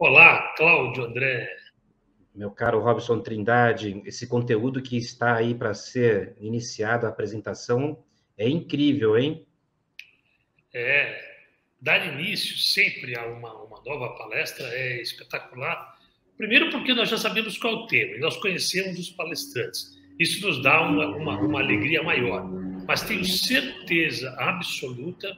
Olá, Cláudio André. Meu caro Robson Trindade, esse conteúdo que está aí para ser iniciado a apresentação é incrível, hein? Dar início sempre a uma nova palestra é espetacular. Primeiro porque nós já sabemos qual é o tema e nós conhecemos os palestrantes. Isso nos dá uma alegria maior. Mas tenho certeza absoluta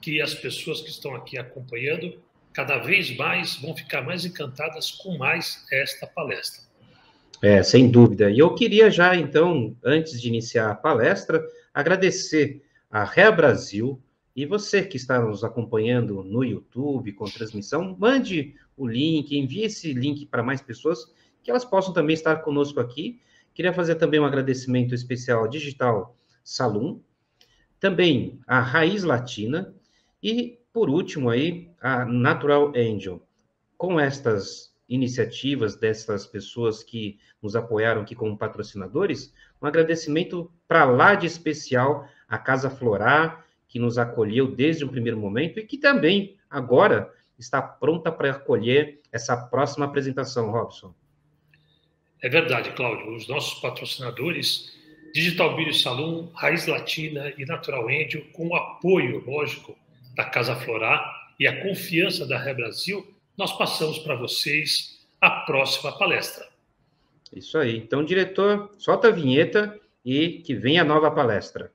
que as pessoas que estão aqui acompanhando cada vez mais vão ficar mais encantadas com mais esta palestra. Sem dúvida. E eu queria já, então, antes de iniciar a palestra, agradecer a Rea Brasil e você que está nos acompanhando no YouTube com transmissão, mande o link, envie esse link para mais pessoas, que elas possam também estar conosco aqui. Queria fazer também um agradecimento especial ao Digital Salum, também a Raiz Latina e, por último, aí, a Natural Angel. Com estas iniciativas dessas pessoas que nos apoiaram aqui como patrocinadores, um agradecimento para lá de especial à Casa Florá, que nos acolheu desde o primeiro momento e que também agora está pronta para acolher essa próxima apresentação, Robson. É verdade, Cláudio. Os nossos patrocinadores, Digital Beauty Salon, Raiz Latina e Natural Angel, com o apoio, lógico, da Casa Florá e a confiança da Rea Brasil, nós passamos para vocês a próxima palestra. Isso aí. Então, diretor, solta a vinheta e que venha a nova palestra.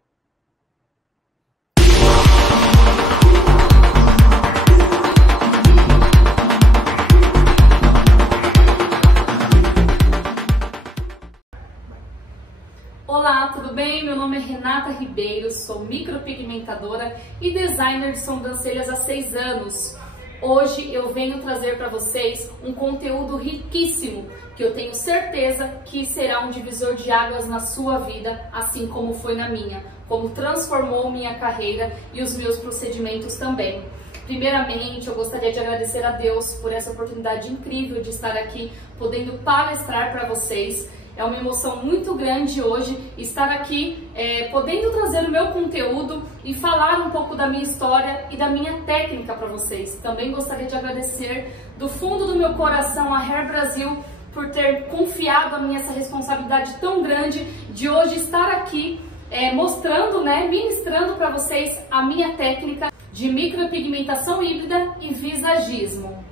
Olá, tudo bem? Meu nome é Renata Ribeiro, sou micropigmentadora e designer de sobrancelhas há 6 anos. Hoje eu venho trazer para vocês um conteúdo riquíssimo que eu tenho certeza que será um divisor de águas na sua vida, assim como foi na minha, como transformou minha carreira e os meus procedimentos também. Primeiramente, eu gostaria de agradecer a Deus por essa oportunidade incrível de estar aqui, podendo palestrar para vocês. É uma emoção muito grande hoje estar aqui, podendo trazer o meu conteúdo e falar um pouco da minha história e da minha técnica para vocês. Também gostaria de agradecer do fundo do meu coração a Rea Brasil por ter confiado a mim essa responsabilidade tão grande de hoje estar aqui mostrando, ministrando para vocês a minha técnica de micropigmentação híbrida e visagismo.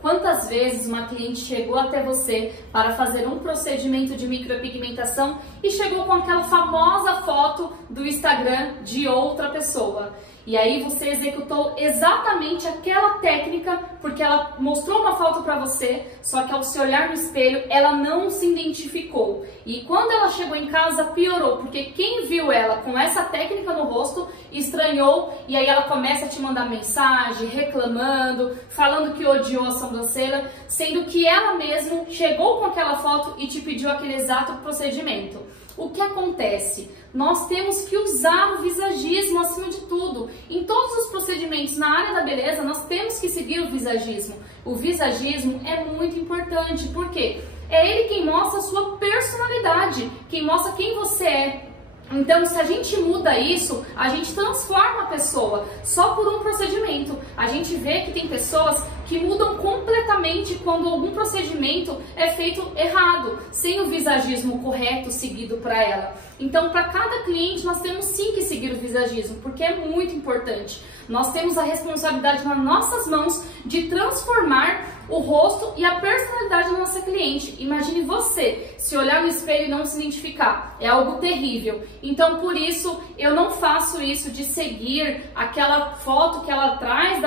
Quantas vezes uma cliente chegou até você para fazer um procedimento de micropigmentação e chegou com aquela famosa foto do Instagram de outra pessoa? E aí você executou exatamente aquela técnica porque ela mostrou uma foto para você, só que ao se olhar no espelho ela não se identificou. E quando ela chegou em casa piorou, porque quem viu ela com essa técnica no rosto estranhou e aí ela começa a te mandar mensagem reclamando, falando que odiou a sobrancelha, sendo que ela mesma chegou com aquela foto e te pediu aquele exato procedimento. O que acontece? Nós temos que usar o visagismo acima de tudo. Em todos os procedimentos na área da beleza, nós temos que seguir o visagismo. O visagismo é muito importante, porque é ele quem mostra a sua personalidade, quem mostra quem você é. Então, se a gente muda isso, a gente transforma a pessoa só por um procedimento. A gente vê que tem pessoas que mudam completamente quando algum procedimento é feito errado, sem o visagismo correto seguido para ela. Então, para cada cliente, nós temos sim que seguir o visagismo, porque é muito importante. Nós temos a responsabilidade nas nossas mãos de transformar o rosto e a personalidade da nossa cliente. Imagine você se olhar no espelho e não se identificar. É algo terrível. Então, por isso, eu não faço isso de seguir aquela foto que ela traz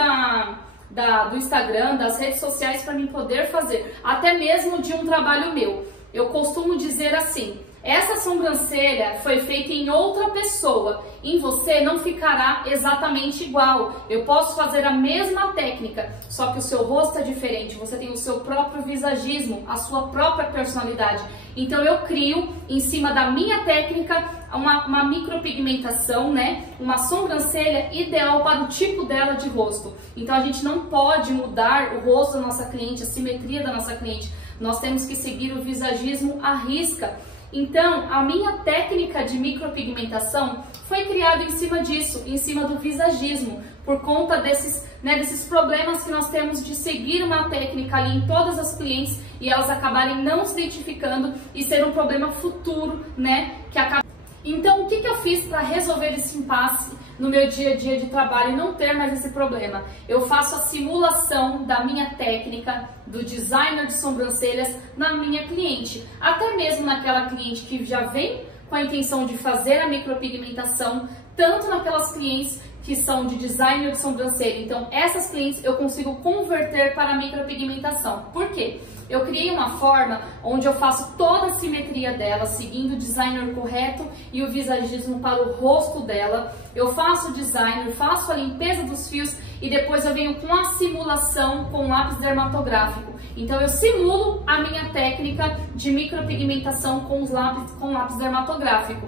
do Instagram, das redes sociais para mim poder fazer. Até mesmo de um trabalho meu. Eu costumo dizer assim: essa sobrancelha foi feita em outra pessoa, em você não ficará exatamente igual. Eu posso fazer a mesma técnica, só que o seu rosto é diferente, você tem o seu próprio visagismo, a sua própria personalidade. Então eu crio, em cima da minha técnica, uma micropigmentação, uma sobrancelha ideal para o tipo dela de rosto. Então a gente não pode mudar o rosto da nossa cliente, a simetria da nossa cliente. Nós temos que seguir o visagismo à risca. Então, a minha técnica de micropigmentação foi criada em cima disso, em cima do visagismo, por conta desses problemas que nós temos de seguir uma técnica ali em todas as clientes e elas acabarem não se identificando e ser um problema futuro, né, que acaba... Então, o que eu fiz para resolver esse impasse no meu dia a dia de trabalho e não ter mais esse problema? Eu faço a simulação da minha técnica do designer de sobrancelhas na minha cliente, até mesmo naquela cliente que já vem com a intenção de fazer a micropigmentação, tanto naquelas clientes que são de designer de sobrancelha. Então, essas clientes eu consigo converter para a micropigmentação. Por quê? Eu criei uma forma onde eu faço toda a simetria dela, seguindo o designer correto e o visagismo para o rosto dela. Eu faço o designer, faço a limpeza dos fios e depois eu venho com a simulação com lápis dermatográfico. Então eu simulo a minha técnica de micropigmentação com lápis dermatográfico.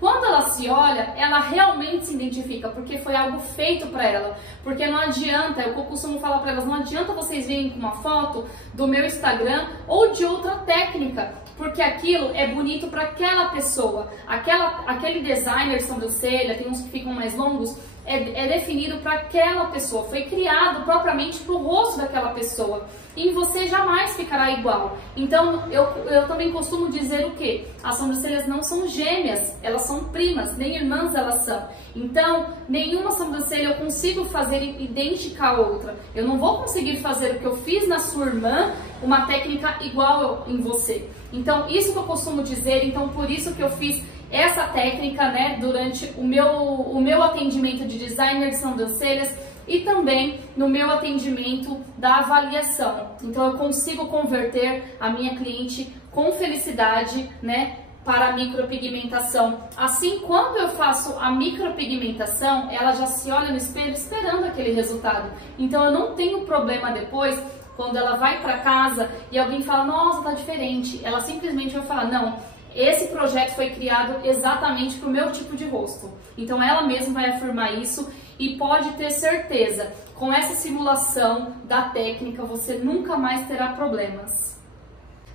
Quando ela se olha, ela realmente se identifica, porque foi algo feito para ela. Porque não adianta, eu costumo falar para elas, não adianta vocês virem com uma foto do meu Instagram ou de outra técnica, porque aquilo é bonito para aquela pessoa. Aquele designer de sobrancelha, tem uns que ficam mais longos, é definido para aquela pessoa, foi criado propriamente para o rosto daquela pessoa. E você jamais ficará igual. Então, eu também costumo dizer o quê? As sobrancelhas não são gêmeas, elas são primas, nem irmãs elas são. Então, nenhuma sobrancelha eu consigo fazer idêntica à outra. Eu não vou conseguir fazer o que eu fiz na sua irmã, uma técnica igual em você. Então, isso que eu costumo dizer, então por isso que eu fiz essa técnica, né, durante o meu atendimento de designer de sobrancelhas e também no meu atendimento da avaliação. Então eu consigo converter a minha cliente com felicidade, né, para a micropigmentação. Assim, quando eu faço a micropigmentação, ela já se olha no espelho esperando aquele resultado. Então eu não tenho problema depois, quando ela vai para casa e alguém fala, nossa, tá diferente. Ela simplesmente vai falar, não, esse projeto foi criado exatamente para o meu tipo de rosto. Então ela mesma vai afirmar isso e pode ter certeza, com essa simulação da técnica você nunca mais terá problemas.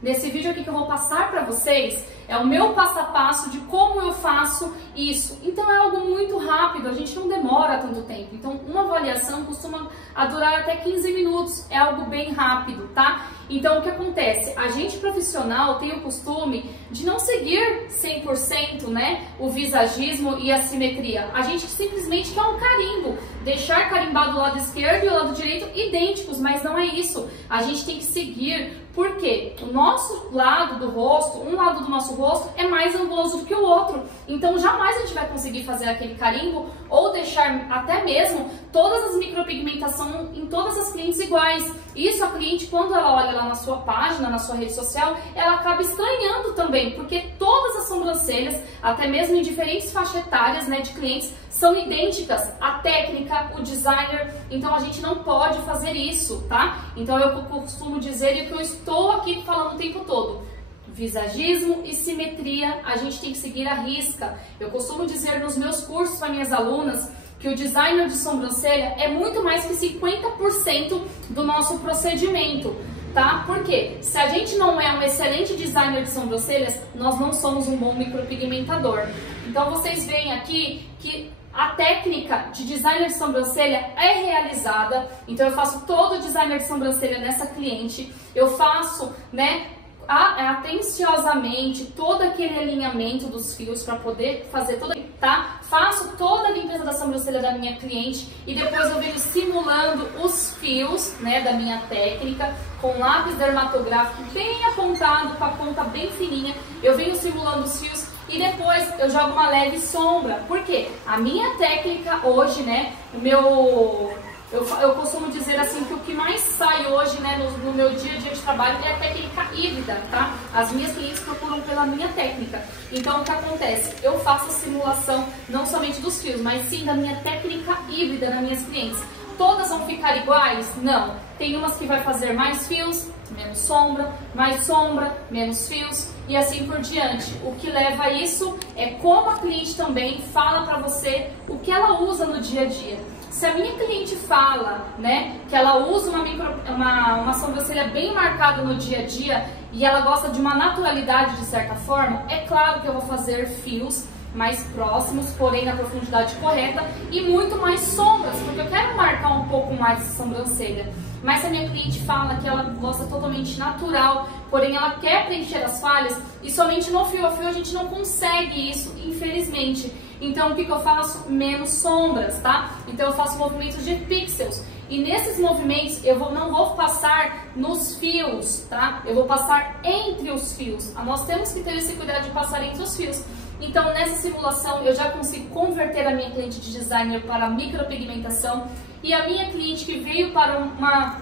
Nesse vídeo aqui que eu vou passar para vocês é o meu passo a passo de como eu faço isso. Então é algo muito rápido, a gente não demora tanto tempo. Então uma avaliação costuma durar até 15 minutos, é algo bem rápido, tá? Então o que acontece? A gente profissional tem o costume de não seguir 100%, né, o visagismo e a simetria. A gente simplesmente quer um carimbo, deixar carimbado o lado esquerdo e o lado direito idênticos, mas não é isso. A gente tem que seguir, porque o nosso lado do rosto, um lado do nosso rosto é mais anguloso do que o outro. Então jamais a gente vai conseguir fazer aquele carimbo ou deixar até mesmo todas as micropigmentações em todas as clientes iguais. Isso a cliente, quando ela olha lá na sua página, na sua rede social, ela acaba estranhando também, porque todas as sobrancelhas, até mesmo em diferentes faixas etárias, né, de clientes, são idênticas, a técnica, o designer, então a gente não pode fazer isso, tá? Então eu costumo dizer e que eu estou aqui falando o tempo todo, visagismo e simetria a gente tem que seguir à risca. Eu costumo dizer nos meus cursos para minhas alunas que o designer de sobrancelha é muito mais que 50% do nosso procedimento, tá? Porque se a gente não é um excelente designer de sobrancelhas, nós não somos um bom micropigmentador. Então vocês veem aqui que a técnica de designer de sobrancelha é realizada, então eu faço todo o designer de sobrancelha nessa cliente, eu faço, né, atenciosamente todo aquele alinhamento dos fios para poder fazer toda, tá? Faço toda a limpeza da sobrancelha da minha cliente e depois eu venho simulando os fios, né, da minha técnica com lápis dermatográfico bem apontado, com a ponta bem fininha. Eu venho simulando os fios e depois eu jogo uma leve sombra. Por quê? A minha técnica hoje, né, eu costumo dizer assim que o que mais sai hoje, né, no meu dia a dia de trabalho é a técnica híbrida, tá? As minhas clientes procuram pela minha técnica. Então o que acontece? Eu faço a simulação não somente dos fios, mas sim da minha técnica híbrida nas minhas clientes. Todas vão ficar iguais? Não. Tem umas que vai fazer mais fios, menos sombra, mais sombra, menos fios e assim por diante. O que leva a isso é como a cliente também fala para você o que ela usa no dia a dia. se a minha cliente fala, né, que ela usa uma sobrancelha bem marcada no dia a dia e ela gosta de uma naturalidade de certa forma, é claro que eu vou fazer fios mais próximos, porém na profundidade correta, e muito mais sombras, porque eu quero marcar um pouco mais essa sobrancelha. Mas se a minha cliente fala que ela gosta totalmente natural, porém ela quer preencher as falhas, e somente no fio a fio a gente não consegue isso, infelizmente. Então o que eu faço? Menos sombras, tá? Então eu faço movimentos de pixels. E nesses movimentos eu não vou passar nos fios, tá? Eu vou passar entre os fios. Nós temos que ter esse cuidado de passar entre os fios. Então nessa simulação eu já consigo converter a minha cliente de designer para micropigmentação e a minha cliente que veio para uma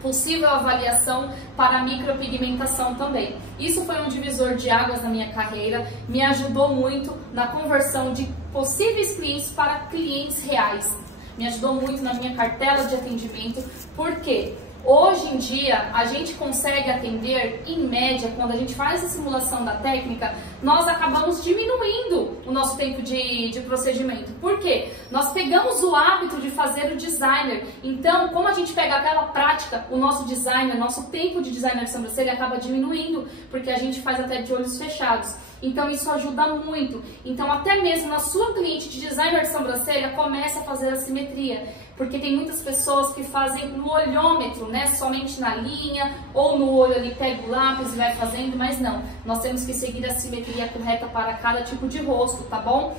possível avaliação para micropigmentação também. Isso foi um divisor de águas na minha carreira, me ajudou muito na conversão de possíveis clientes para clientes reais. Me ajudou muito na minha cartela de atendimento, porque hoje em dia a gente consegue atender, em média, quando a gente faz a simulação da técnica, nós acabamos diminuindo o nosso tempo de procedimento. Por quê? Nós pegamos o hábito de fazer o designer, então como a gente pega aquela prática, o nosso designer, nosso tempo de designer de sobrancelha acaba diminuindo, porque a gente faz até de olhos fechados. Então isso ajuda muito. Então até mesmo na sua cliente de designer de sobrancelha, comece a fazer a simetria. Porque tem muitas pessoas que fazem no olhômetro, né? Somente na linha, ou no olho ali, pega o lápis e vai fazendo, mas não. Nós temos que seguir a simetria correta para cada tipo de rosto, tá bom?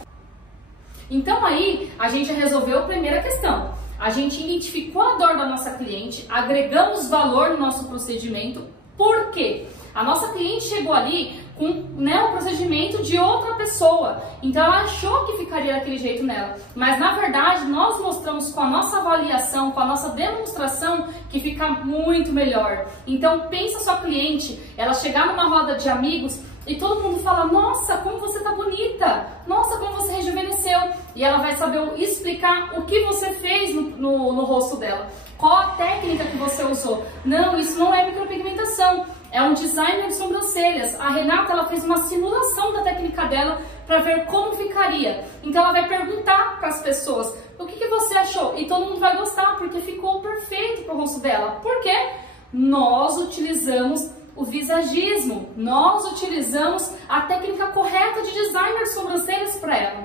Então aí, a gente já resolveu a primeira questão. A gente identificou a dor da nossa cliente, agregamos valor no nosso procedimento. Por quê? A nossa cliente chegou ali com, né, o procedimento de outra pessoa, então ela achou que ficaria daquele jeito nela, mas na verdade nós mostramos com a nossa avaliação, com a nossa demonstração que fica muito melhor. Então pensa sua cliente, ela chegar numa roda de amigos e todo mundo fala, nossa, como você tá bonita, nossa, como você rejuvenesceu, e ela vai saber explicar o que você fez no rosto dela, qual a técnica que você usou. Não, isso não é micropigmentação, é um designer de sobrancelhas. A Renata, ela fez uma simulação da técnica dela para ver como ficaria. Então ela vai perguntar para as pessoas, o que você achou? E todo mundo vai gostar, porque ficou perfeito pro rosto dela. Por quê? Nós utilizamos o visagismo, nós utilizamos a técnica correta de designer de sobrancelhas para ela.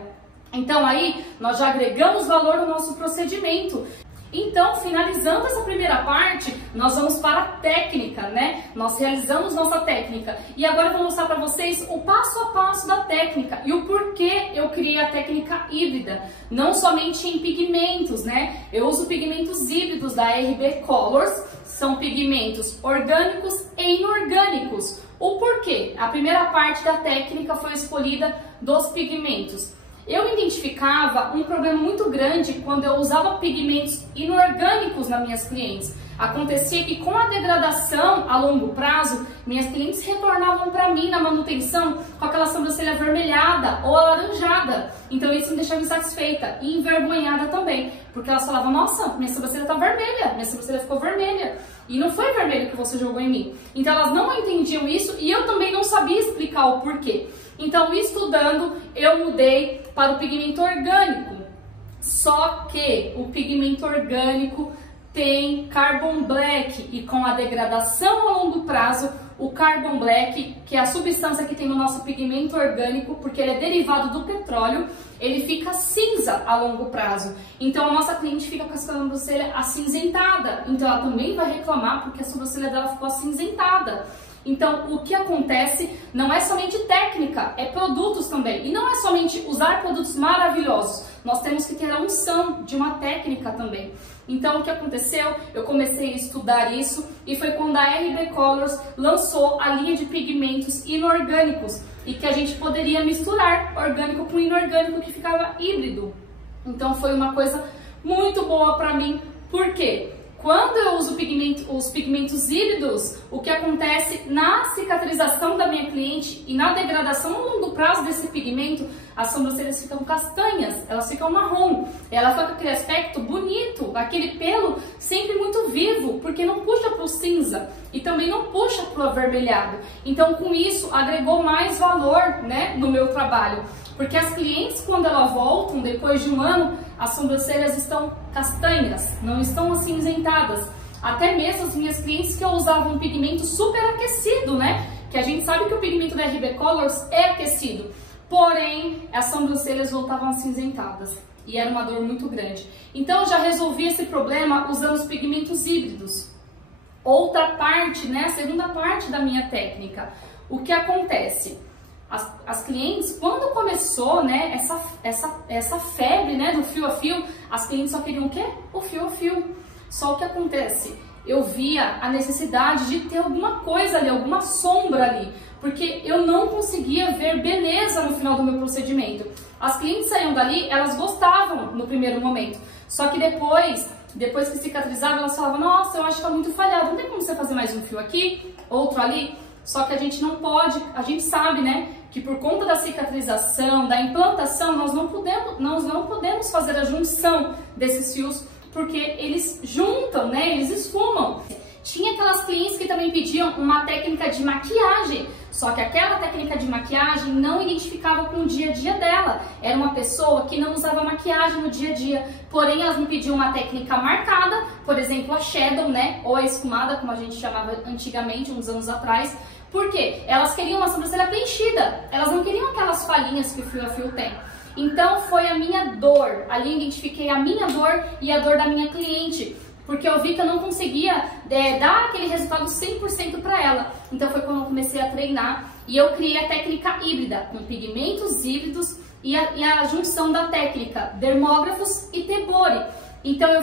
Então aí nós já agregamos valor no nosso procedimento. Então, finalizando essa primeira parte, nós vamos para a técnica, né? Nós realizamos nossa técnica. E agora eu vou mostrar para vocês o passo a passo da técnica e o porquê eu criei a técnica híbrida. Não somente em pigmentos, né? Eu uso pigmentos híbridos da RB Colors, são pigmentos orgânicos e inorgânicos. O porquê? A primeira parte da técnica foi escolhida dos pigmentos. Eu identificava um problema muito grande quando eu usava pigmentos inorgânicos nas minhas clientes. Acontecia que com a degradação a longo prazo, minhas clientes retornavam para mim na manutenção com aquela sobrancelha avermelhada ou alaranjada. Então isso me deixava insatisfeita e envergonhada também, porque elas falavam, nossa, minha sobrancelha está vermelha, minha sobrancelha ficou vermelha. E não foi vermelho que você jogou em mim. Então elas não entendiam isso e eu também não sabia explicar o porquê. Então, estudando, eu mudei para o pigmento orgânico. Só que o pigmento orgânico tem carbon black e com a degradação a longo prazo, o carbon black, que é a substância que tem no nosso pigmento orgânico, porque ele é derivado do petróleo, ele fica cinza a longo prazo. Então a nossa cliente fica com a sobrancelha acinzentada. Então ela também vai reclamar porque a sobrancelha dela ficou acinzentada. Então, o que acontece não é somente técnica, é produtos também. E não é somente usar produtos maravilhosos, nós temos que ter a unção de uma técnica também. Então, o que aconteceu? Eu comecei a estudar isso e foi quando a RB Colors lançou a linha de pigmentos inorgânicos e que a gente poderia misturar orgânico com inorgânico, que ficava híbrido. Então, foi uma coisa muito boa para mim. Por quê? Quando eu uso os pigmentos híbridos, o que acontece na cicatrização da minha cliente e na degradação a longo prazo desse pigmento, as sobrancelhas ficam castanhas, elas ficam marrom, ela fica com aquele aspecto bonito, aquele pelo sempre muito vivo, porque não puxa para o cinza e também não puxa para o avermelhado. Então, com isso, agregou mais valor, né, no meu trabalho. Porque as clientes, quando elas voltam, depois de um ano, as sobrancelhas estão castanhas, não estão acinzentadas. Até mesmo as minhas clientes que eu usava um pigmento super aquecido, né? Que a gente sabe que o pigmento da RB Colors é aquecido. Porém, as sobrancelhas voltavam acinzentadas. E era uma dor muito grande. Então, eu já resolvi esse problema usando os pigmentos híbridos. Outra parte, né? A segunda parte da minha técnica. O que acontece? As clientes, quando começou, né, essa febre, né, do fio a fio, as clientes só queriam o quê? O fio a fio. Só o que acontece? Eu via a necessidade de ter alguma coisa ali, alguma sombra ali, porque eu não conseguia ver beleza no final do meu procedimento. As clientes saíam dali, elas gostavam no primeiro momento, só que depois que cicatrizava, elas falavam, nossa, eu acho que tá muito falhado, não tem como você fazer mais um fio aqui, outro ali? Só que a gente não pode, a gente sabe, né, que por conta da cicatrização, da implantação, nós não podemos fazer a junção desses fios, porque eles juntam, né, eles esfumam. Tinha aquelas clientes que também pediam uma técnica de maquiagem, só que aquela técnica de maquiagem não identificava com o dia a dia dela. Era uma pessoa que não usava maquiagem no dia a dia, porém elas me pediam uma técnica marcada, por exemplo a shadow, né, ou a esfumada, como a gente chamava antigamente, uns anos atrás. Por quê? Elas queriam uma sobrancelha preenchida, elas não queriam aquelas falhinhas que o fio a fio tem. Então foi a minha dor, ali identifiquei a minha dor e a dor da minha cliente, porque eu vi que eu não conseguia dar aquele resultado 100% para ela. Então foi quando eu comecei a treinar e eu criei a técnica híbrida, com pigmentos híbridos e a junção da técnica dermógrafos e Tebori. Então eu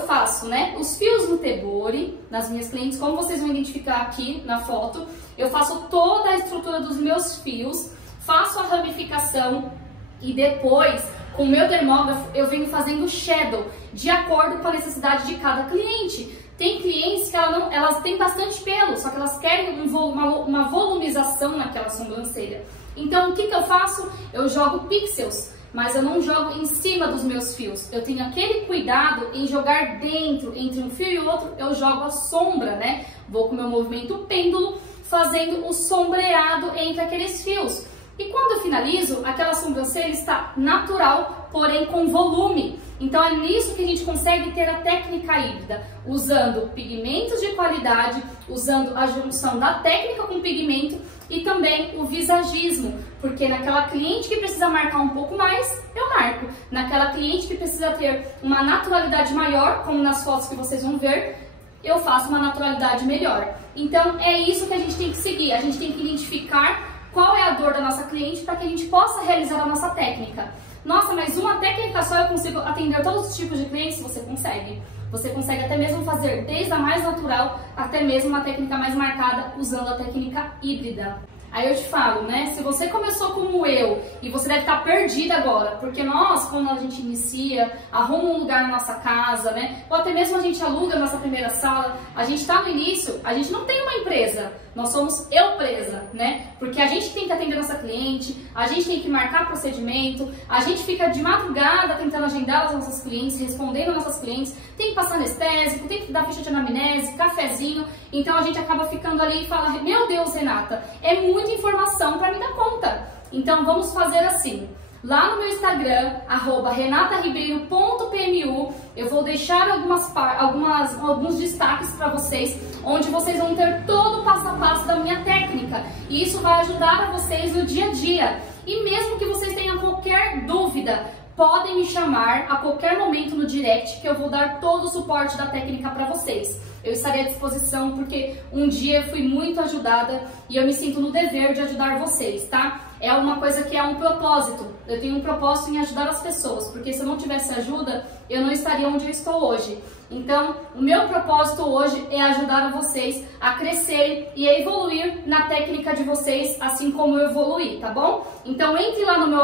faço, né, os fios no Tebori, nas minhas clientes, como vocês vão identificar aqui na foto, eu faço toda a estrutura dos meus fios, faço a ramificação e depois, com o meu dermógrafo, eu venho fazendo shadow, de acordo com a necessidade de cada cliente. Tem clientes que elas têm bastante pelo, só que elas querem uma volumização naquela sobrancelha. Então, o que eu faço? Eu jogo pixels, mas eu não jogo em cima dos meus fios. Eu tenho aquele cuidado em jogar dentro, entre um fio e outro, eu jogo a sombra, né? Vou com o meu movimento pêndulo, fazendo o sombreado entre aqueles fios. E quando eu finalizo, aquela sobrancelha está natural, porém com volume. Então é nisso que a gente consegue ter a técnica híbrida, usando pigmentos de qualidade, usando a junção da técnica com pigmento e também o visagismo, porque naquela cliente que precisa marcar um pouco mais, eu marco. Naquela cliente que precisa ter uma naturalidade maior, como nas fotos que vocês vão ver, eu faço uma naturalidade melhor. Então é isso que a gente tem que seguir, a gente tem que identificar qual é a dor da nossa cliente para que a gente possa realizar a nossa técnica. Nossa, mas uma técnica só eu consigo atender todos os tipos de clientes? Você consegue. Você consegue até mesmo fazer desde a mais natural até mesmo uma técnica mais marcada usando a técnica híbrida. Aí eu te falo, né, se você começou como eu e você deve estar perdida agora, porque nós, quando a gente inicia, arruma um lugar na nossa casa, né, ou até mesmo a gente aluga a nossa primeira sala, a gente está no início, a gente não tem uma empresa, nós somos eu-presa, né, porque a gente tem que atender nossa cliente, a gente tem que marcar procedimento, a gente fica de madrugada tentando agendar os nossos clientes, respondendo aos nossos clientes, tem que passar anestésico, tem que dar ficha de anamnese, cafezinho, então a gente acaba ficando ali e fala, meu Deus, Renata, é muita informação para me dar conta. Então vamos fazer assim, lá no meu Instagram, @renataribeiro.pmu, eu vou deixar alguns destaques para vocês, onde vocês vão ter todo o passo a passo da minha técnica, e isso vai ajudar a vocês no dia a dia. E mesmo que vocês tenham qualquer dúvida, podem me chamar a qualquer momento no direct, que eu vou dar todo o suporte da técnica para vocês. Eu estarei à disposição, porque um dia eu fui muito ajudada e eu me sinto no dever de ajudar vocês, tá? É uma coisa que é um propósito. Eu tenho um propósito em ajudar as pessoas, porque se eu não tivesse ajuda, eu não estaria onde eu estou hoje. Então, o meu propósito hoje é ajudar vocês a crescerem e a evoluir na técnica de vocês, assim como eu evoluí, tá bom? Então, entre lá no meu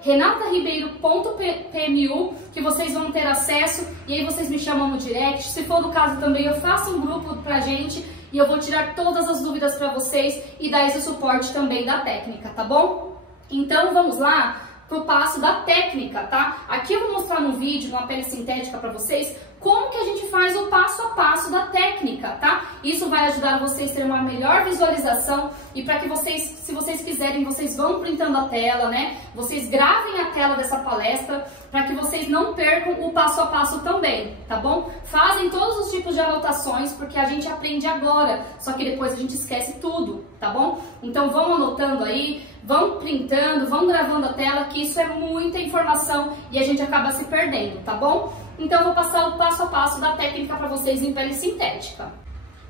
@renataribeiro.pmu, que vocês vão ter acesso, e aí vocês me chamam no direct. Se for do caso também, eu faço um grupo pra gente, e eu vou tirar todas as dúvidas para vocês e dar esse suporte também da técnica, tá bom? Então, vamos lá pro passo da técnica, tá? Aqui eu vou mostrar no vídeo, uma pele sintética para vocês, como que a gente faz o passo a passo da técnica, tá? Isso vai ajudar vocês a terem uma melhor visualização e para que vocês, se vocês quiserem, vocês vão printando a tela, né? Vocês gravem a tela dessa palestra para que vocês não percam o passo a passo também, tá bom? Fazem todos os tipos de anotações porque a gente aprende agora, só que depois a gente esquece tudo, tá bom? Então vão anotando aí, vão printando, vão gravando a tela, que isso é muita informação e a gente acaba se perdendo, tá bom? Então, eu vou passar o passo a passo da técnica para vocês em pele sintética.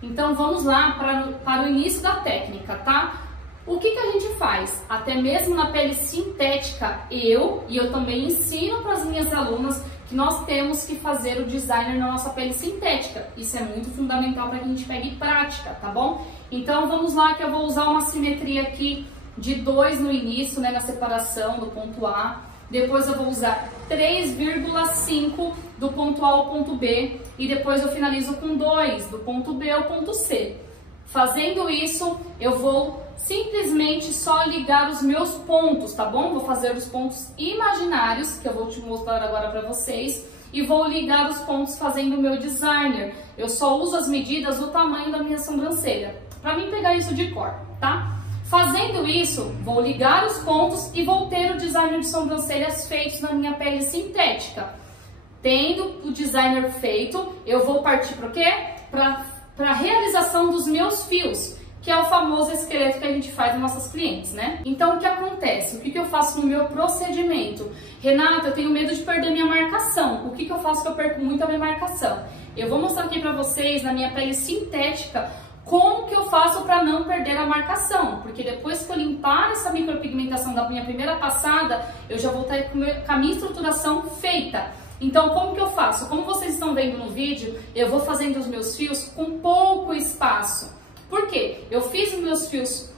Então, vamos lá para o início da técnica, tá? O que a gente faz? Até mesmo na pele sintética, eu também ensino para as minhas alunas que nós temos que fazer o designer na nossa pele sintética. Isso é muito fundamental para que a gente pegue prática, tá bom? Então, vamos lá que eu vou usar uma simetria aqui de 2 no início, né, na separação do ponto A. Depois eu vou usar 3,5 do ponto A ao ponto B e depois eu finalizo com 2 do ponto B ao ponto C. Fazendo isso, eu vou simplesmente só ligar os meus pontos, tá bom? Vou fazer os pontos imaginários, que eu vou te mostrar agora para vocês, e vou ligar os pontos fazendo o meu designer. Eu só uso as medidas do tamanho da minha sobrancelha, para mim pegar isso de cor, tá? Fazendo isso, vou ligar os pontos e vou ter o designer de sobrancelhas feito na minha pele sintética. Tendo o designer feito, eu vou partir para o quê? Para a realização dos meus fios, que é o famoso esqueleto que a gente faz nas nossas clientes, né? Então, o que acontece? O que eu faço no meu procedimento? Renata, eu tenho medo de perder minha marcação. O que eu faço que eu perco muito a minha marcação? Eu vou mostrar aqui para vocês, na minha pele sintética, como que eu faço para não perder a marcação? Porque depois que eu limpar essa micropigmentação da minha primeira passada, eu já vou estar com a minha estruturação feita. Então, como que eu faço? Como vocês estão vendo no vídeo, eu vou fazendo os meus fios com pouco espaço. Por quê? Eu fiz os meus fios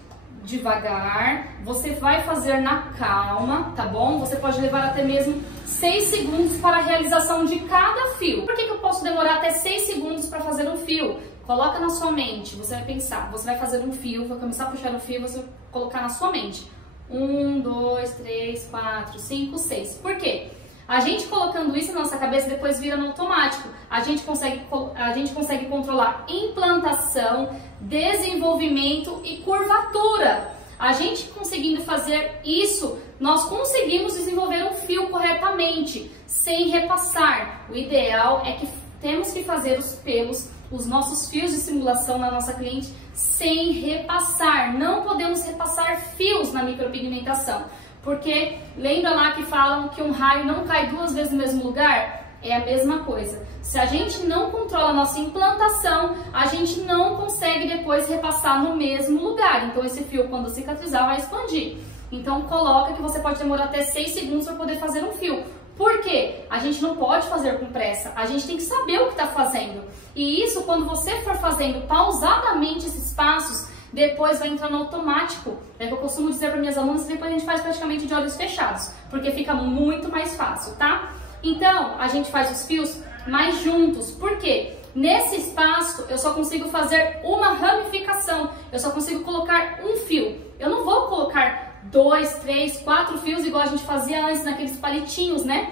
devagar, você vai fazer na calma, tá bom? Você pode levar até mesmo 6 segundos para a realização de cada fio. Por que eu posso demorar até 6 segundos para fazer um fio? Coloca na sua mente, você vai pensar, você vai fazer um fio, vai começar a puxar o fio, você vai colocar na sua mente. 1, 2, 3, 4, 5, 6. Por quê? A gente colocando isso na nossa cabeça depois vira no automático. A gente consegue controlar implantação, desenvolvimento e curvatura. A gente conseguindo fazer isso, nós conseguimos desenvolver um fio corretamente, sem repassar. O ideal é que temos que fazer os pelos, os nossos fios de simulação na nossa cliente sem repassar. Não podemos repassar fios na micropigmentação, porque lembra lá que falam que um raio não cai 2 vezes no mesmo lugar? É a mesma coisa. Se a gente não controla a nossa implantação, a gente não consegue depois repassar no mesmo lugar. Então esse fio, quando cicatrizar, vai expandir. Então coloca que você pode demorar até 6 segundos para poder fazer um fio. Por quê? A gente não pode fazer com pressa, a gente tem que saber o que está fazendo. E isso, quando você for fazendo pausadamente esses passos, depois vai entrar no automático. É o que eu costumo dizer para minhas alunas, depois a gente faz praticamente de olhos fechados, porque fica muito mais fácil, tá? Então, a gente faz os fios mais juntos. Por quê? Nesse espaço, eu só consigo fazer uma ramificação, eu só consigo colocar um fio. Eu não vou colocar 2, 3, 4 fios igual a gente fazia antes naqueles palitinhos, né?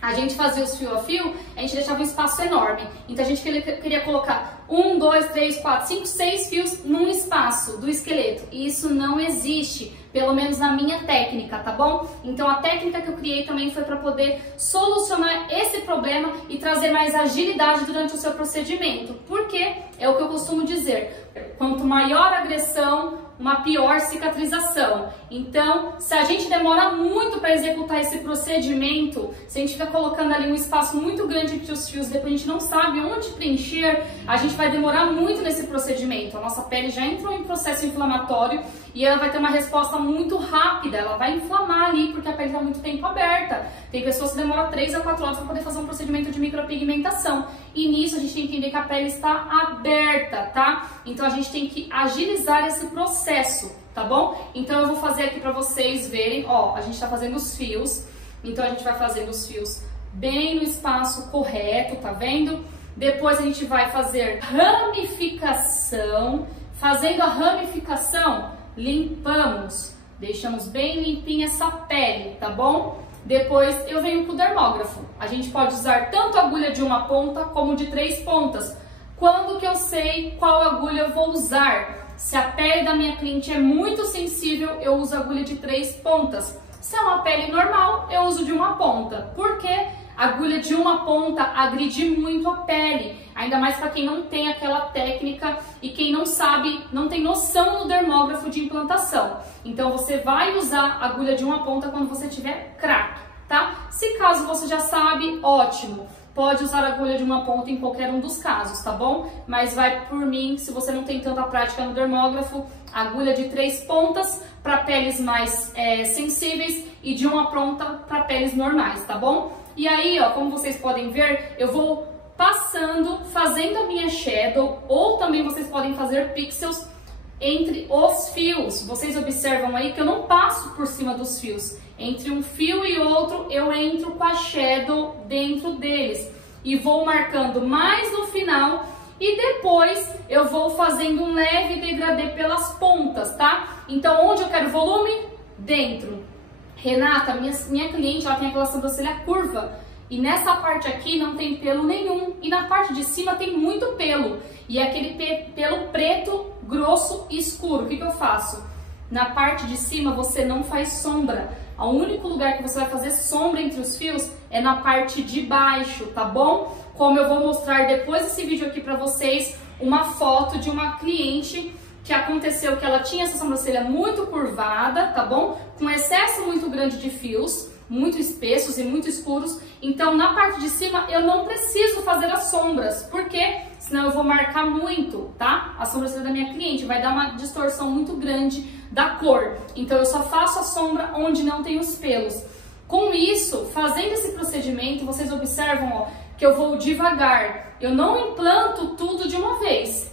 A gente fazia os fio a fio, a gente deixava um espaço enorme. Então a gente queria colocar 1, 2, 3, 4, 5, 6 fios num espaço do esqueleto. E isso não existe, pelo menos na minha técnica, tá bom? Então a técnica que eu criei também foi para poder solucionar esse problema e trazer mais agilidade durante o seu procedimento. Porque é o que eu costumo dizer, quanto maior a agressão, uma pior cicatrização. Então, se a gente demora muito para executar esse procedimento, se a gente fica colocando ali um espaço muito grande entre os fios, depois a gente não sabe onde preencher, a gente vai demorar muito nesse procedimento. A nossa pele já entrou em processo inflamatório e ela vai ter uma resposta muito rápida, ela vai inflamar ali porque a pele está muito tempo aberta. Tem pessoas que demoram 3 a 4 horas para poder fazer um procedimento de micropigmentação. E nisso a gente tem que entender que a pele está aberta, tá? Então a gente tem que agilizar esse processo, tá bom? Então eu vou fazer aqui para vocês verem, ó, a gente está fazendo os fios, então a gente vai fazendo os fios bem no espaço correto, tá vendo? Depois a gente vai fazer ramificação, fazendo a ramificação, limpamos, deixamos bem limpinha essa pele, tá bom? Depois eu venho para o dermógrafo. A gente pode usar tanto agulha de uma ponta como de 3 pontas. Quando que eu sei qual agulha eu vou usar? Se a pele da minha cliente é muito sensível, eu uso agulha de 3 pontas. Se é uma pele normal, eu uso de uma ponta. Por quê? A agulha de uma ponta agride muito a pele, ainda mais para quem não tem aquela técnica e quem não sabe, não tem noção no dermógrafo de implantação. Então você vai usar a agulha de uma ponta quando você tiver craque, tá? Se caso você já sabe, ótimo, pode usar a agulha de uma ponta em qualquer um dos casos, tá bom? Mas vai por mim, se você não tem tanta prática no dermógrafo, agulha de 3 pontas para peles mais sensíveis e de uma ponta para peles normais, tá bom? E aí, ó, como vocês podem ver, eu vou passando, fazendo a minha shadow, ou também vocês podem fazer pixels entre os fios. Vocês observam aí que eu não passo por cima dos fios. Entre um fio e outro, eu entro com a shadow dentro deles. E vou marcando mais no final. E depois eu vou fazendo um leve degradê pelas pontas, tá? Então, onde eu quero volume? Dentro. Renata, minha cliente, ela tem aquela sobrancelha curva. E nessa parte aqui não tem pelo nenhum. E na parte de cima tem muito pelo. E é aquele pelo preto, grosso e escuro. O que eu faço? Na parte de cima você não faz sombra. O único lugar que você vai fazer sombra entre os fios é na parte de baixo, tá bom? Como eu vou mostrar depois desse vídeo aqui pra vocês, uma foto de uma cliente que aconteceu que ela tinha essa sobrancelha muito curvada, tá bom? Com excesso muito grande de fios, muito espessos e muito escuros. Então, na parte de cima, eu não preciso fazer as sombras, porque senão eu vou marcar muito, tá? A sobrancelha da minha cliente vai dar uma distorção muito grande da cor. Então, eu só faço a sombra onde não tem os pelos. Com isso, fazendo esse procedimento, vocês observam, ó, que eu vou devagar. Eu não implanto tudo de uma vez.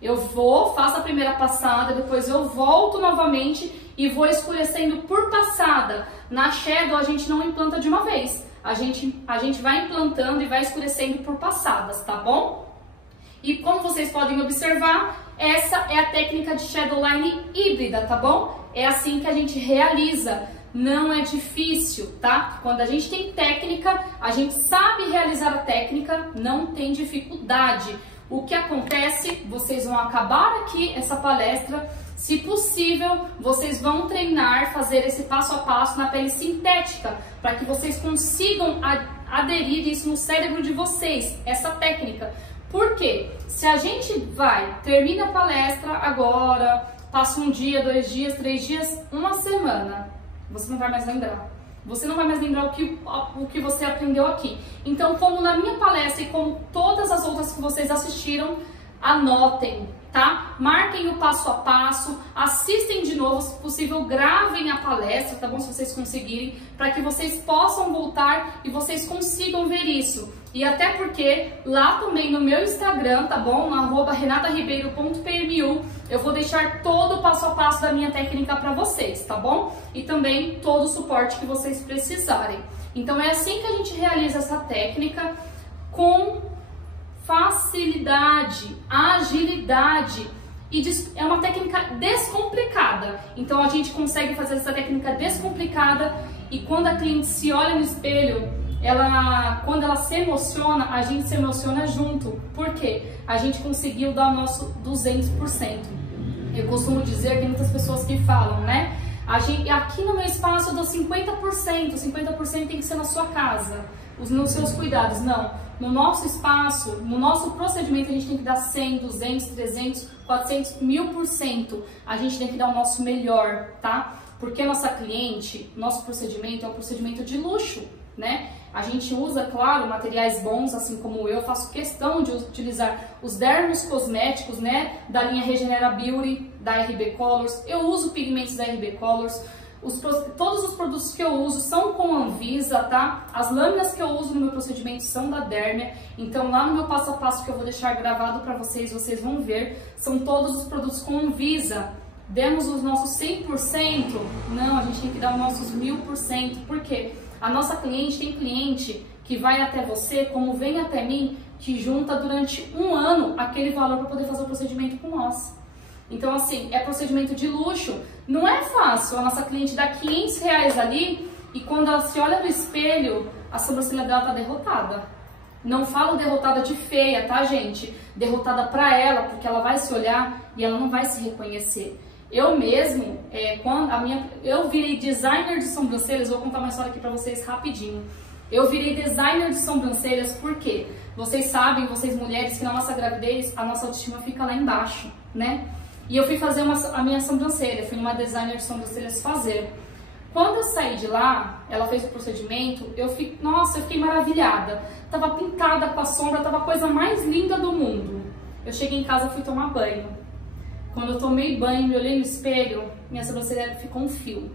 Eu vou, faço a primeira passada, depois eu volto novamente e vou escurecendo por passada. Na shadow a gente não implanta de uma vez. A gente vai implantando e vai escurecendo por passadas, tá bom? E como vocês podem observar, essa é a técnica de shadow line híbrida, tá bom? É assim que a gente realiza. Não é difícil, tá? Quando a gente tem técnica, a gente sabe realizar a técnica, não tem dificuldade. O que acontece, vocês vão acabar aqui essa palestra, se possível, vocês vão treinar, fazer esse passo a passo na pele sintética, para que vocês consigam aderir isso no cérebro de vocês, essa técnica. Por quê? Se a gente termina a palestra agora, passa 1 dia, 2 dias, 3 dias, 1 semana, você não vai mais lembrar. Você não vai mais lembrar o que você aprendeu aqui. Então, como na minha palestra e como todas as outras que vocês assistiram, anotem, tá? Marquem o passo a passo, assistem de novo, se possível, gravem a palestra, tá bom? Se vocês conseguirem, para que vocês possam voltar e vocês consigam ver isso. E até porque lá também no meu Instagram, tá bom? No @renataribeiro.pmu, eu vou deixar todo o passo a passo da minha técnica para vocês, tá bom? E também todo o suporte que vocês precisarem. Então é assim que a gente realiza essa técnica com facilidade, agilidade. E é uma técnica descomplicada. Então a gente consegue fazer essa técnica descomplicada e quando a cliente se olha no espelho, quando ela se emociona, a gente se emociona junto. Por quê? A gente conseguiu dar o nosso 200%. Eu costumo dizer, tem muitas pessoas que falam, né? Aqui no meu espaço eu dou 50%, 50% tem que ser na sua casa, nos seus cuidados. Não, no nosso espaço, no nosso procedimento a gente tem que dar 100, 200, 300, 400, 1000%. A gente tem que dar o nosso melhor, tá? Porque a nossa cliente, nosso procedimento é um procedimento de luxo, né? A gente usa, claro, materiais bons, assim como eu faço questão de utilizar os dermos cosméticos, né, da linha Regenera Beauty, da RB Colors. Eu uso pigmentos da RB Colors. Todos os produtos que eu uso são com Anvisa, tá? As lâminas que eu uso no meu procedimento são da Dermia. Então, lá no meu passo a passo que eu vou deixar gravado para vocês, vocês vão ver, são todos os produtos com Anvisa. Demos os nossos 100%? Não, a gente tem que dar os nossos 1000%. Por quê? A nossa cliente, tem cliente que vai até você, como vem até mim, que junta durante 1 ano aquele valor para poder fazer o procedimento com nós. Então, assim, é procedimento de luxo. Não é fácil a nossa cliente dar R$500 ali e quando ela se olha no espelho, a sobrancelha dela tá derrotada. Não falo derrotada de feia, tá, gente? Derrotada pra ela, porque ela vai se olhar e ela não vai se reconhecer. Eu mesmo, eu virei designer de sobrancelhas, vou contar uma história aqui pra vocês rapidinho. Eu virei designer de sobrancelhas porque vocês sabem, vocês mulheres, que na nossa gravidez a nossa autoestima fica lá embaixo, né? E eu fui fazer a minha sobrancelha, fui numa designer de sobrancelhas fazer. Quando eu saí de lá, ela fez o procedimento, eu fiquei maravilhada. Tava pintada com a sombra, tava a coisa mais linda do mundo. Eu cheguei em casa e fui tomar banho. Quando eu tomei banho, me olhei no espelho, minha sobrancelha ficou um fio.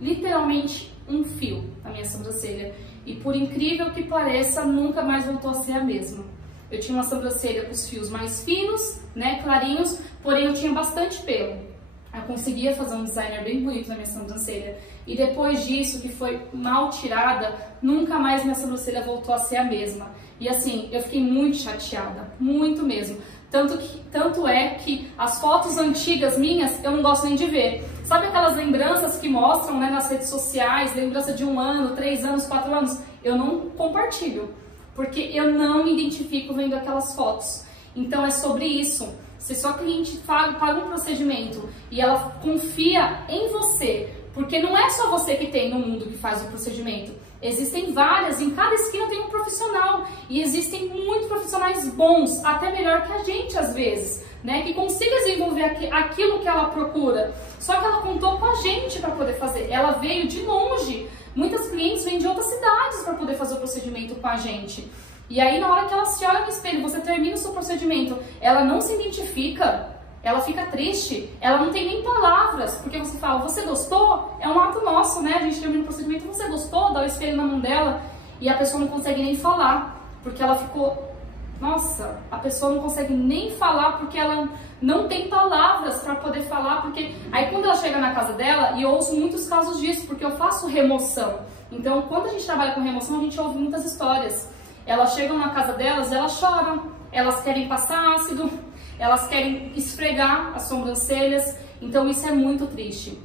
Literalmente um fio na minha sobrancelha. E por incrível que pareça, nunca mais voltou a ser a mesma. Eu tinha uma sobrancelha com os fios mais finos, né, clarinhos, porém eu tinha bastante pelo. Eu conseguia fazer um designer bem bonito na minha sobrancelha. E depois disso, que foi mal tirada, nunca mais minha sobrancelha voltou a ser a mesma. E assim, eu fiquei muito chateada, muito mesmo. Tanto é que as fotos antigas minhas, eu não gosto nem de ver. Sabe aquelas lembranças que mostram, né, nas redes sociais, lembrança de 1 ano, 3 anos, 4 anos? Eu não compartilho, porque eu não me identifico vendo aquelas fotos. Então é sobre isso. Se sua cliente paga um procedimento e ela confia em você, porque não é só você que tem no mundo que faz o procedimento, existem várias, em cada esquina tem um profissional, e existem muitos profissionais bons, até melhor que a gente às vezes, né, que consiga desenvolver aquilo que ela procura, só que ela contou com a gente para poder fazer, ela veio de longe, muitas clientes vêm de outras cidades para poder fazer o procedimento com a gente. E aí, na hora que ela se olha no espelho, você termina o seu procedimento, ela não se identifica, ela fica triste, ela não tem nem palavras, porque você fala, você gostou? É um ato nosso, né? A gente termina o procedimento, você gostou? Dá o espelho na mão dela, e a pessoa não consegue nem falar, porque ela ficou... Nossa, a pessoa não consegue nem falar, porque ela não tem palavras para poder falar, porque... Aí, quando ela chega na casa dela, e eu ouço muitos casos disso, porque eu faço remoção. Então, quando a gente trabalha com remoção, a gente ouve muitas histórias. Elas chegam na casa delas, elas choram, elas querem passar ácido, elas querem esfregar as sobrancelhas, então isso é muito triste.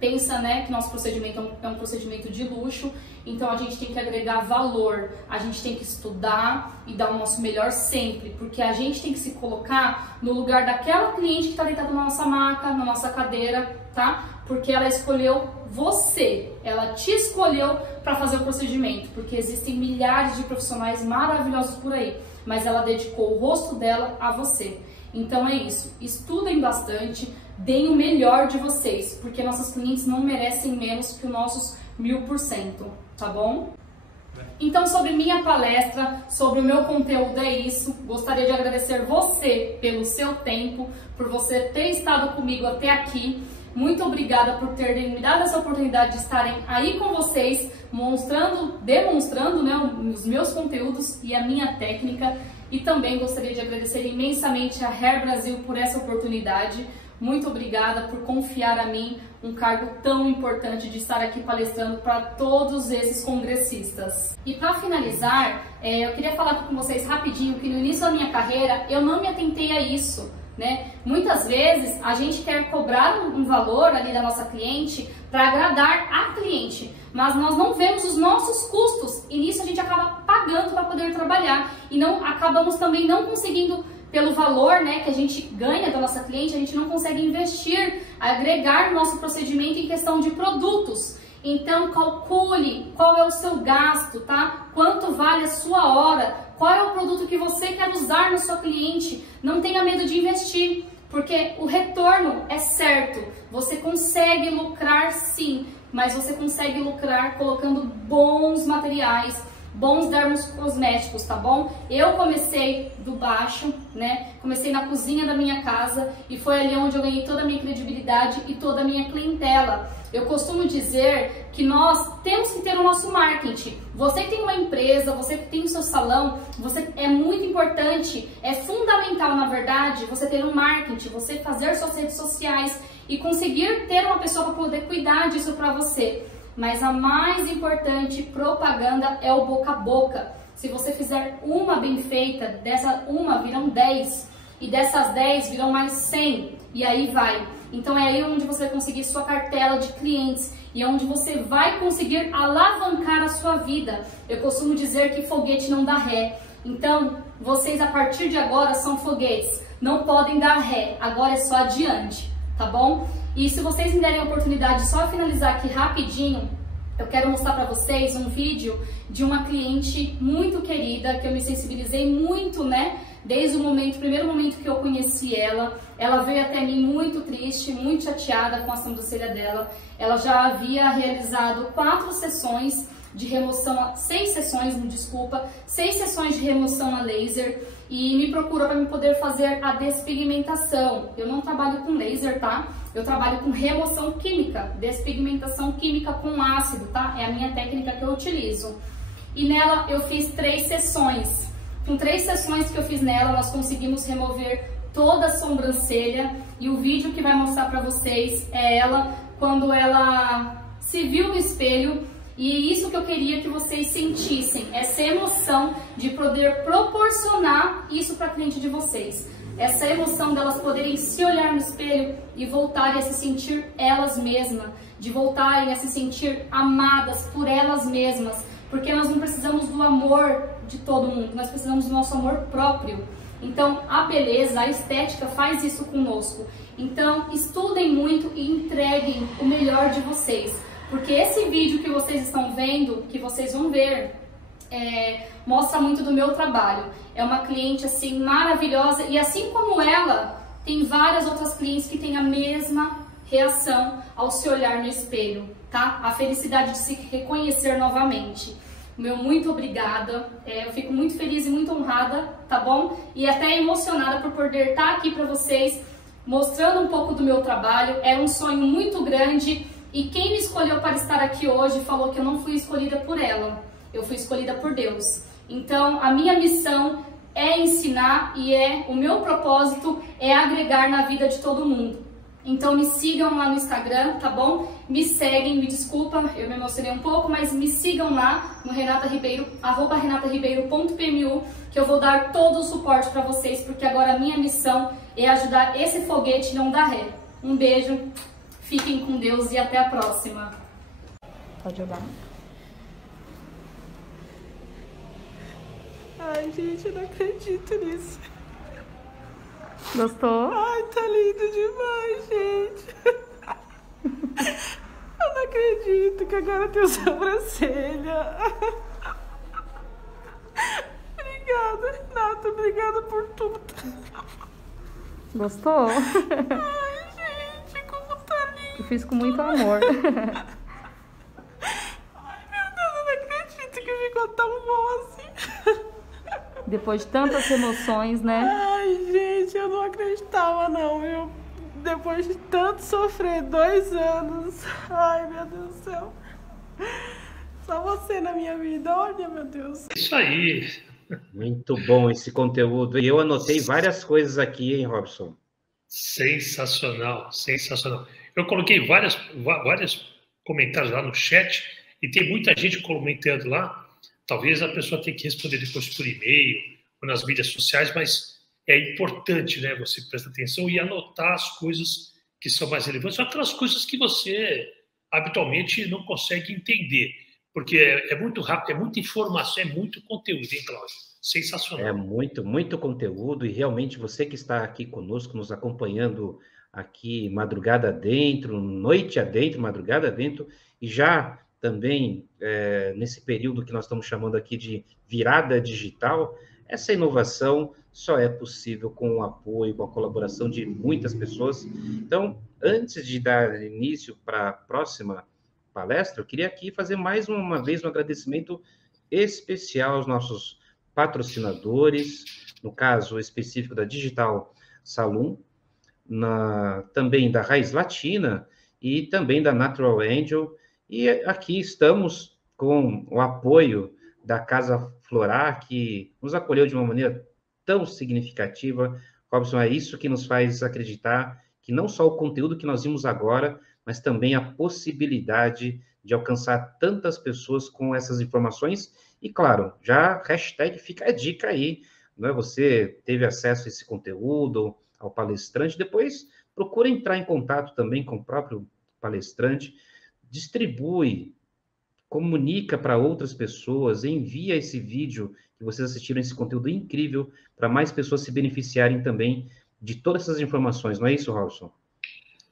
Pensa, né, que nosso procedimento é um procedimento de luxo, então a gente tem que agregar valor, a gente tem que estudar e dar o nosso melhor sempre, porque a gente tem que se colocar no lugar daquela cliente que está deitada na nossa maca, na nossa cadeira, tá? Porque ela escolheu você, ela te escolheu para fazer o procedimento, porque existem milhares de profissionais maravilhosos por aí, mas ela dedicou o rosto dela a você. Então é isso, estudem bastante, deem o melhor de vocês, porque nossos clientes não merecem menos que os nossos 1000%, tá bom? Então, sobre minha palestra, sobre o meu conteúdo é isso. Gostaria de agradecer você pelo seu tempo, por você ter estado comigo até aqui. Muito obrigada por terem me dado essa oportunidade de estarem aí com vocês, demonstrando, né, os meus conteúdos e a minha técnica. E também gostaria de agradecer imensamente a Hair Brasil por essa oportunidade. Muito obrigada por confiar a mim um cargo tão importante de estar aqui palestrando para todos esses congressistas. E para finalizar, eu queria falar com vocês rapidinho que no início da minha carreira eu não me atentei a isso, né? Muitas vezes a gente quer cobrar um valor ali da nossa cliente para agradar a cliente, mas nós não vemos os nossos custos e nisso a gente acaba pagando para poder trabalhar e acabamos também não conseguindo, pelo valor, né, que a gente ganha da nossa cliente, a gente não consegue investir, agregar no nosso procedimento em questão de produtos. Então calcule qual é o seu gasto, tá? Quanto vale a sua hora, qual é o produto que você quer usar no seu cliente. Não tenha medo de investir, porque o retorno é certo. Você consegue lucrar sim, mas você consegue lucrar colocando bons materiais, bons dermocosméticos, tá bom? Eu comecei do baixo, né? Comecei na cozinha da minha casa e foi ali onde eu ganhei toda a minha credibilidade e toda a minha clientela. Eu costumo dizer que nós temos que ter o nosso marketing. Você que tem uma empresa, você que tem o seu salão, é muito importante, é fundamental, na verdade, você ter um marketing, você fazer suas redes sociais e conseguir ter uma pessoa para poder cuidar disso para você. Mas a mais importante propaganda é o boca a boca. Se você fizer uma bem feita, dessa uma virão 10 e dessas 10 virão mais 100 e aí vai. Então é aí onde você vai conseguir sua cartela de clientes e é onde você vai conseguir alavancar a sua vida. Eu costumo dizer que foguete não dá ré. Então, vocês a partir de agora são foguetes, não podem dar ré, agora é só adiante, tá bom? E se vocês me derem a oportunidade de só finalizar aqui rapidinho, eu quero mostrar para vocês um vídeo de uma cliente muito querida, que eu me sensibilizei muito, né? Desde o primeiro momento que eu conheci ela, ela veio até mim muito triste, muito chateada com a sobrancelha dela. Ela já havia realizado 4 sessões de remoção, 6 sessões, me desculpa, 6 sessões de remoção a laser e me procurou para me poder fazer a despigmentação. Eu não trabalho com laser, tá? Eu trabalho com remoção química, despigmentação química com ácido, tá? É a minha técnica que eu utilizo. E nela eu fiz 3 sessões. Com 3 sessões que eu fiz nela, nós conseguimos remover toda a sobrancelha e o vídeo que vai mostrar para vocês é ela quando ela se viu no espelho. E isso que eu queria que vocês sentissem, essa emoção de poder proporcionar isso para a cliente de vocês. Essa emoção delas poderem se olhar no espelho e voltarem a se sentir elas mesmas, de voltarem a se sentir amadas por elas mesmas, porque nós não precisamos do amor de todo mundo, nós precisamos do nosso amor próprio. Então, a beleza, a estética faz isso conosco. Então, estudem muito e entreguem o melhor de vocês. Porque esse vídeo que vocês estão vendo, que vocês vão ver, mostra muito do meu trabalho. É uma cliente assim maravilhosa e assim como ela, tem várias outras clientes que têm a mesma reação ao se olhar no espelho, tá? A felicidade de se reconhecer novamente. Meu muito obrigada, eu fico muito feliz e muito honrada, tá bom? E até emocionada por poder estar aqui para vocês, mostrando um pouco do meu trabalho. É um sonho muito grande. E quem me escolheu para estar aqui hoje falou que eu não fui escolhida por ela, eu fui escolhida por Deus. Então, a minha missão é ensinar e o meu propósito é agregar na vida de todo mundo. Então, me sigam lá no Instagram, tá bom? Me seguem, me desculpa, eu me emocionei um pouco, mas me sigam lá no Renata Ribeiro, @renataribeiro.pmu, que eu vou dar todo o suporte para vocês, porque agora a minha missão é ajudar esse foguete não dar ré. Um beijo. Fiquem com Deus e até a próxima. Pode olhar. Ai, gente, eu não acredito nisso. Gostou? Ai, tá lindo demais, gente. Eu não acredito que agora tem sobrancelha. Obrigada, Renata. Obrigada por tudo. Gostou? Ai, eu fiz com muito amor. Ai, meu Deus, eu não acredito que ficou tão bom assim. Depois de tantas emoções, né? Ai, gente, eu não acreditava não, viu? Depois de tanto sofrer, 2 anos. Ai, meu Deus do céu. Só você na minha vida, olha, meu Deus. Isso aí. Muito bom esse conteúdo. E eu anotei várias coisas aqui, hein, Robson? Sensacional, sensacional. Eu coloquei vários comentários lá no chat e tem muita gente comentando lá. Talvez a pessoa tenha que responder depois por e-mail ou nas mídias sociais, mas é importante, né? Você prestar atenção e anotar as coisas que são mais relevantes, ou aquelas coisas que você habitualmente não consegue entender, porque é muito rápido, é muita informação, é muito conteúdo, hein, Cláudio? Sensacional. É muito conteúdo e realmente você que está aqui conosco, nos acompanhando aqui madrugada dentro, noite adentro, madrugada dentro, e já também nesse período que nós estamos chamando aqui de virada digital, essa inovação só é possível com o apoio, com a colaboração de muitas pessoas. Então, antes de dar início para a próxima palestra, eu queria aqui fazer mais uma vez um agradecimento especial aos nossos patrocinadores, no caso específico da Digital Salon, também da Raiz Latina e também da Natural Angel. E aqui estamos com o apoio da Casa Florar, que nos acolheu de uma maneira tão significativa. Robson, é isso que nos faz acreditar que não só o conteúdo que nós vimos agora, mas também a possibilidade de alcançar tantas pessoas com essas informações. E, claro, já hashtag fica a dica aí, né? Você teve acesso a esse conteúdo, ao palestrante, depois procura entrar em contato também com o próprio palestrante, distribui, comunica para outras pessoas, envia esse vídeo que vocês assistiram, esse conteúdo incrível, para mais pessoas se beneficiarem também de todas essas informações. Não é isso, Robson?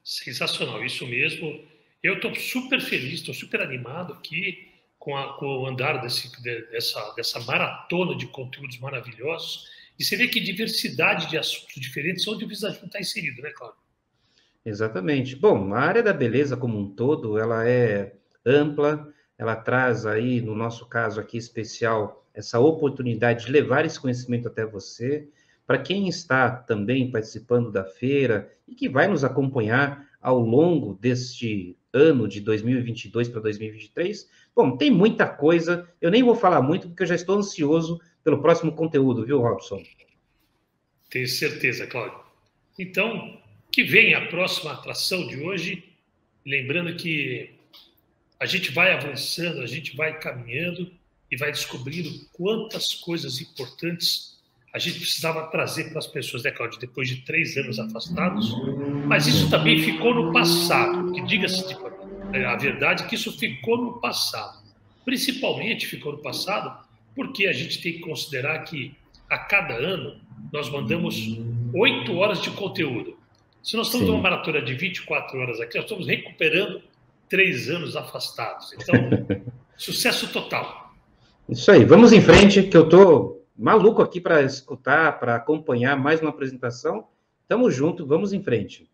Sensacional, isso mesmo. Eu estou super feliz, estou super animado aqui com o andar dessa maratona de conteúdos maravilhosos. E você vê que diversidade de assuntos diferentes onde o Visagem está inserido, né, Cláudio? Exatamente. Bom, a área da beleza como um todo, ela é ampla, ela traz aí, no nosso caso aqui especial, essa oportunidade de levar esse conhecimento até você. Para quem está também participando da feira e que vai nos acompanhar ao longo deste ano de 2022 para 2023, bom, tem muita coisa, eu nem vou falar muito porque eu já estou ansioso pelo próximo conteúdo, viu, Robson? Tenho certeza, Cláudio. Então, que venha a próxima atração de hoje, lembrando que a gente vai avançando, a gente vai caminhando e vai descobrindo quantas coisas importantes a gente precisava trazer para as pessoas, né, Cláudio? Depois de 3 anos afastados, mas isso também ficou no passado, que diga-se a verdade que isso ficou no passado. Principalmente ficou no passado porque a gente tem que considerar que a cada ano nós mandamos 8 horas de conteúdo. Se nós estamos numa maratona de 24 horas aqui, nós estamos recuperando 3 anos afastados. Então, sucesso total. Isso aí, vamos em frente, que eu estou maluco aqui para escutar, para acompanhar mais uma apresentação. Tamo junto, vamos em frente.